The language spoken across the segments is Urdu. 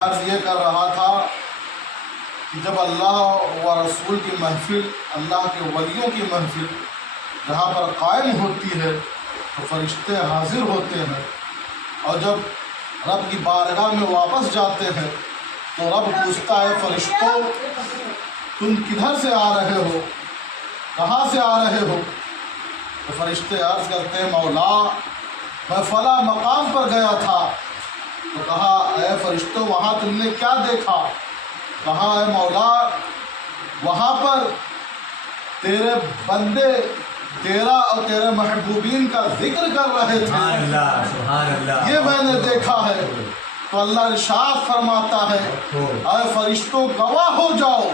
عرض یہ کر رہا تھا کہ جب اللہ و رسول کی محفل، اللہ کے ولیوں کی محفل جہاں پر قائم ہوتی ہے تو فرشتے حاضر ہوتے ہیں، اور جب رب کی بارگاہ میں واپس جاتے ہیں تو رب پوچھتا ہے فرشتوں تم کدھر سے آ رہے ہو، کہاں سے آ رہے ہو؟ تو فرشتے عرض کرتے ہیں مولا میں فلاں مقام پر گیا تھا۔ تو کہا اے فرشتوں وہاں تم نے کیا دیکھا؟ کہا اے مولا وہاں پر تیرے بندے تیرا اور تیرے محبوبین کا ذکر کر رہے تھے، سبحان اللہ، یہ میں نے دیکھا ہے۔ تو اللہ ارشاد فرماتا ہے اے فرشتوں گواہ ہو جاؤ،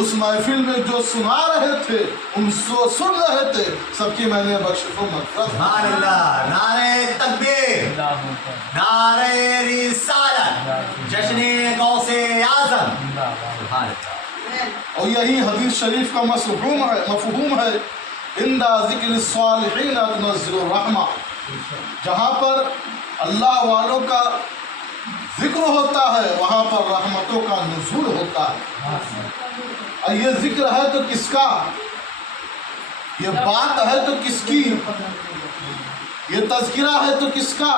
اس محفل میں جو سنا رہے تھے ان سن رہے تھے سب کی میں نے بخشش و مغفرت۔ سبحان اللہ، نعرہ تکبیر، نعرہ رسالت، جشن غوث اعظم، سبحان اللہ۔ اور یہی حدیث شریف کا مفہوم ہے عند ذکر الصالحین تنزل الرحمہ، جہاں پر اللہ والوں کا ذکر ہوتا ہے وہاں پر رحمتوں کا نزول ہوتا ہے۔ اور یہ ذکر ہے تو کس کا؟ یہ بات ہے تو کس کی؟ یہ تذکرہ ہے تو کس کا؟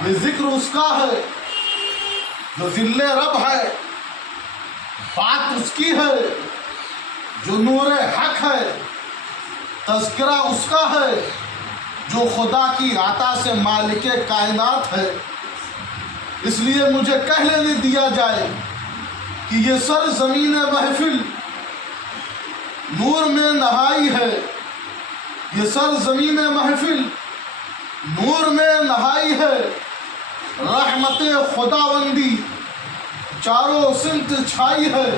یہ ذکر اس کا ہے جو ذل رب ہے، بات اس کی ہے جو نور حق ہے، تذکرہ اس کا ہے جو خدا کی عطا سے مالک کائنات ہے۔ اس لیے مجھے کہہ لینے دیا جائے کہ یہ سر زمین محفل نور میں نہائی ہے، یہ سر زمین محفل نور میں نہائی ہے، رحمت خداوندی چاروں سمت چھائی ہے،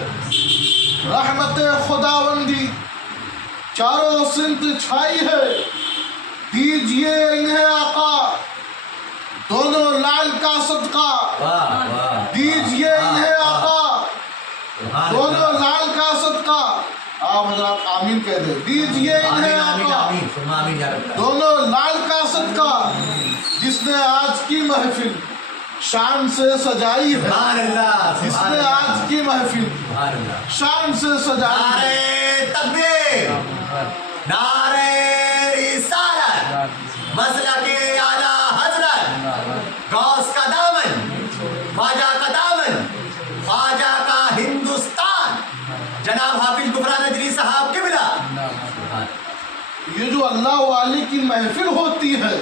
رحمت خداوندی چاروں سمت چھائی ہے، دیجئے انہیں آقا دونوں لال کا صدقہ، دیجئے انہیں آقا دونوں لال کا صدقہ۔ آپ حضرات آمین کہہ دیں، دیجئے انہیں آقا دونوں لال کا صدقہ، جس نے آج کی محفل شان سے سجائی ہے، جس نے آج کی محفل شان سے سجائی ہے۔ نعرہ تکبیر، نعرہ رسالت، مسلک اعلیٰ حضرت، غوث کا دامن، خواجہ کا دامن، خواجہ کا ہندوستان، جناب حافظ غفران نجری صاحب قبلہ۔ یہ جو اللہ والی کی محفل ہوتی ہے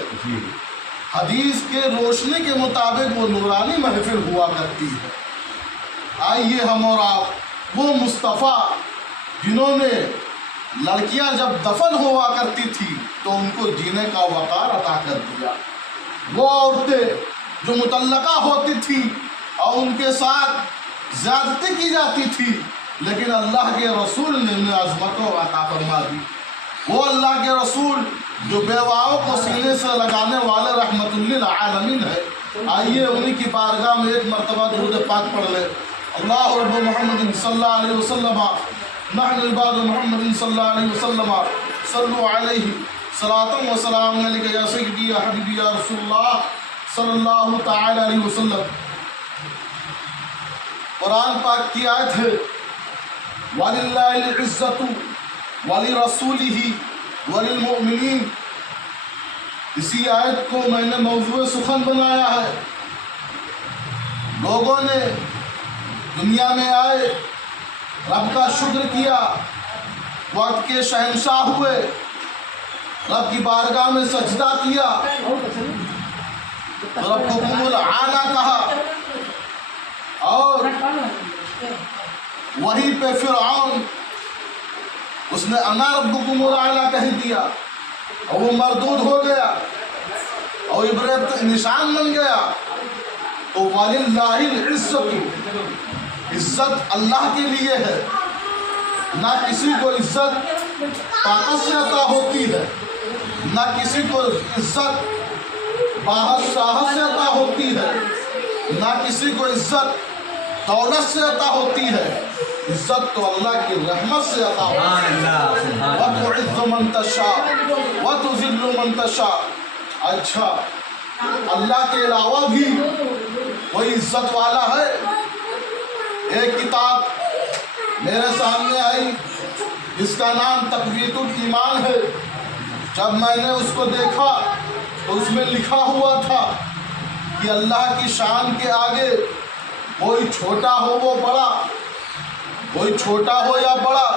حدیث کے روشنی کے مطابق وہ نورانی محفل ہوا کرتی ہے۔ آئیے ہم اور آپ وہ مصطفیٰ جنہوں نے لڑکیاں جب دفن ہوا کرتی تھی تو ان کو جینے کا وقار عطا کر دیا، وہ عورتیں جو مطلقہ ہوتی تھی اور ان کے ساتھ زیادتی کی جاتی تھی لیکن اللہ کے رسول نے انہیں عظمتوں عطا فرما دی، وہ اللہ کے رسول جو بیواؤں کو سینے سے لگانے والے رحمت للعالمین ہے۔ آئیے انہی کی بارگاہ میں ایک مرتبہ درود پاک پڑھ لیں۔ اللہ رب محمد صلی اللہ علیہ وسلم، نحن عباد محمد صلی اللہ علیہ وسلم، صلو علیہ صلاۃ و سلام علیک یا سیدی یا حبیبی یا رسول اللہ صلی اللہ تعالی علیہ وسلم۔ قرآن پاک کی آیت ہے وَلِلَّهِ الْعِزَّةُ وَلِرَسُولِهِ وَلِلْمُؤْمِنِينَ۔ اسی آیت کو میں نے موضوع سخن بنایا ہے۔ لوگوں نے دنیا میں آئے، رب کا شکر کیا، وقت کے شہنشاہ ہوئے، رب کی بارگاہ میں سجدہ کیا، ربکم العالی کہا، اور وہیں پہ فرعون اس نے انا ربکم العالی کہہ دیا اور وہ مردود ہو گیا اور عبرت نشان بن گیا۔ تو وَلِلَّهِ الْعِزَّةُ، عزت اللہ کے لیے ہے، نہ کسی کو عزت طاقت سے عطا ہوتی ہے، نہ کسی کو عزت باہر شاہت سے عطا ہوتی ہے، نہ کسی کو عزت دولت سے عطا ہوتی ہے، عزت تو اللہ کی رحمت سے عطا ہوتی ہے۔ وَتُعِزُّ مَن تَشَاءُ وَتُذِلُّ مَن تَشَاءُ۔ اچھا اللہ کے علاوہ بھی کوئی عزت والا ہے؟ ایک کتاب میرے سامنے آئی جس کا نام تقویت الایمان ہے. جب میں نے اس کو دیکھا تو اس میں لکھا ہوا تھا کہ اللہ کی شان کے آگے کوئی چھوٹا ہو وہ بڑا، کوئی چھوٹا ہو یا بڑا،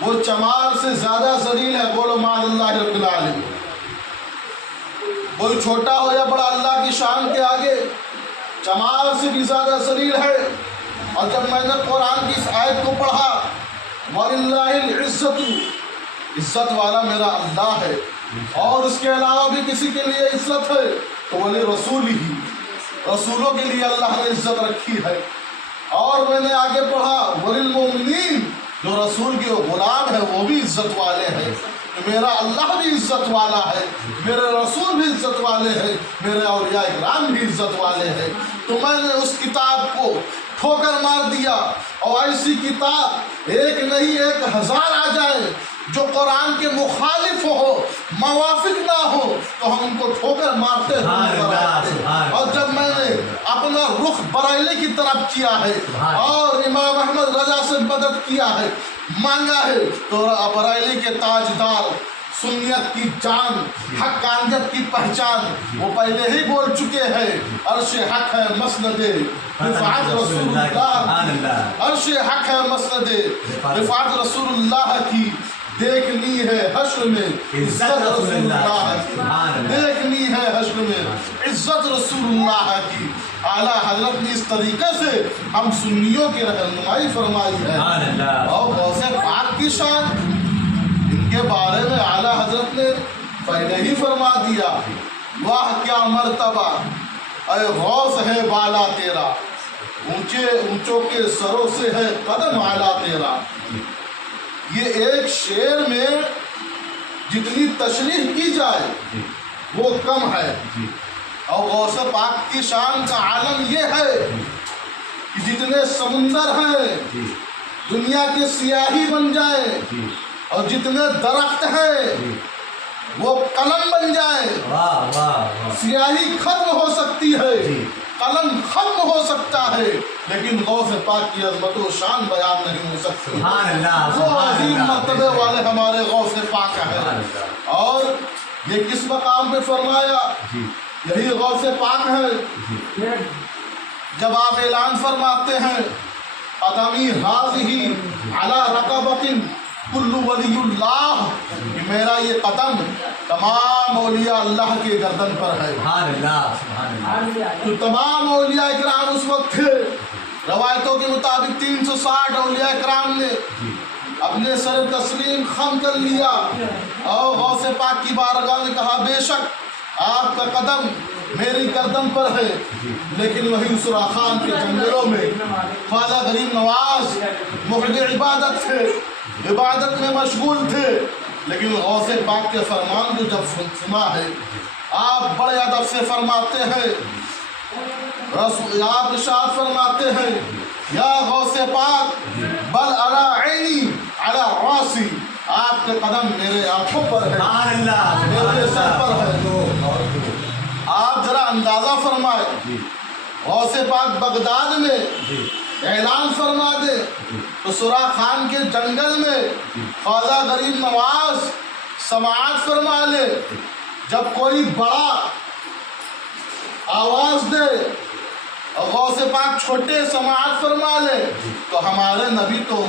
وہ چمار سے زیادہ ذلیل ہے. بولو معاذ اللہ رب العالمین. کوئی چھوٹا ہو یا بڑا اللہ کی شان کے آگے چمار سے بھی زیادہ ذلیل ہے. اور جب میں نے قرآن کی اس آیت کو پڑھا وَلِلَّهِ الْعِزَّةُ، عزت والا میرا اللہ ہے، اور اس کے علاوہ بھی کسی کے لیے عزت ہے تو ولی رسول ہی، رسولوں کے لیے اللہ نے عزت رکھی ہے. اور میں نے آگے پڑھا وَلِلْمُؤْمِنِينَ، جو رسول کے غلام ہے وہ بھی عزت والے ہیں. میرا اللہ بھی عزت والا ہے، میرے رسول بھی عزت والے ہیں، میرے اولیاء اکرام بھی عزت والے ہیں. تو میں نے اس کتاب کو ٹھوکر مار دیا، اور ایسی کتاب ایک نہیں 1000 آ جائے جو قرآن کے مخالف ہو، موافق نہ ہو، تو ہم ان کو ٹھوکر مارتے ہیں. اور جب میں نے اپنا رخ بریلی کی طرف کیا ہے اور امام احمد رضا سے مدد کیا ہے، مانگا ہے، تو بریلی کے تاجدار، سنیت کی جان، حقانیت کی پہچان، وہ پہلے ہی بول چکے ہیں عرش حق ہے مسند رفعت رسول اللہ، عرش حق ہے مسند رفعت رسول اللہ کی، دیکھنی ہے حشر میں عزت رسول اللہ کی، دیکھنی ہے حشر میں عزت رسول اللہ کی. اعلیٰ حضرت نے اس طریقے سے ہم سنیوں کی رہنمائی فرمائی ہے. اور غوث پاک کی شان، ان کے بارے میں اعلیٰ حضرت نے پہلے ہی فرما دیا، واہ کیا مرتبہ اے غوث ہے بالا تیرا، اونچے اونچوں کے سروں سے ہے قدم اعلیٰ تیرا. یہ ایک شعر میں جتنی تشریح کی جائے وہ کم ہے. اور غوث پاک کی شان کا عالم یہ ہے کہ جتنے سمندر ہیں دنیا کے سیاہی بن جائے، اور جتنے درخت ہیں وہ قلم بن جائے. سیاہی ختم ہو سکتی ہے، قلم ختم ہو سکتا ہے، لیکن غوث پاک کی عظمت و شان بیان نہیں ہو سکتی. وہ عظیم مرتبے والے ہمارے غوث پاک ہیں. اور یہ کس مقام پہ فرمایا؟ یہی غوث پاک ہے. جب آپ اعلان فرماتے ہیں قدمی حاضی علی رقبۃ کل ولی اللہ، کہ میرا یہ قدم تمام اولیاء اللہ کے گردن پر ہے. تو تمام اولیاء اکرام اس وقت تھے، روایتوں کے مطابق 360 اولیاء اکرام نے اپنے سر تسلیم خم کر لیا، اور غوث پاک کی بارگاہ نے کہا بے شک آپ کا قدم میری گردن پر ہے. لیکن وہی اسرا خان کے جنگلوں میں خواجہ غریب نواز محب عبادت تھے، عبادت میں مشغول تھے، لیکن غوث پاک کے فرمان کو جب سنا ہے، آپ بڑے ادب سے فرماتے ہیں، آپ ارشاد فرماتے ہیں یا غوث پاک بل علی عینی علی راسی، آپ کے قدم میرے آنکھوں پر ہے، میرے سر پر ہے. آپ ذرا اندازہ فرمائے، غوث پاک بغداد میں اعلان فرما دے تو سرا خان کے جنگل میں خواجہ غریب نواز سماعت فرما لے. جب کوئی بڑا آواز دے اور غوث پاک چھوٹے سماعت فرما لے تو ہمارے نبی تو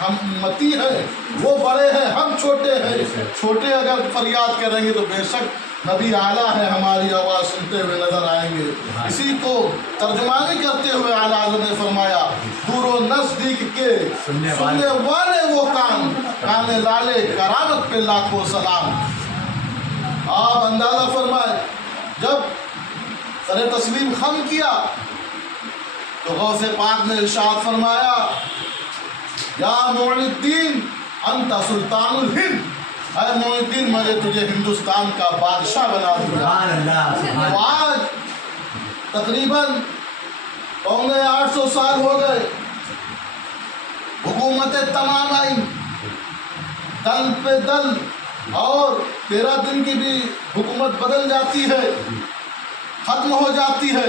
ہم امتی ہیں، وہ بڑے ہیں ہم چھوٹے ہیں. چھوٹے اگر فریاد کریں گے تو بے شک نبی اعلیٰ ہے، ہماری آواز سنتے ہوئے نظر آئیں گے. اسی کو ترجمانی کرتے ہوئے اعلیٰ حضرت نے فرمایا دور و نزدیک کے سننے والے وہ کان لالے کرامت پہ لاکھوں سلام. آپ اندازہ فرمائے جب سر تسلیم خم کیا تو غوث پاک نے ارشاد فرمایا یا معین الدین انت سلطان الہند، اے معین الدین میں نے تجھے ہندوستان کا بادشاہ بنا دیا. تو آج تقریباً 850 سال ہو گئے، حکومتیں تمام آئیں دل پہ دل، اور 13 دن کی بھی حکومت بدل جاتی ہے، ختم ہو جاتی ہے.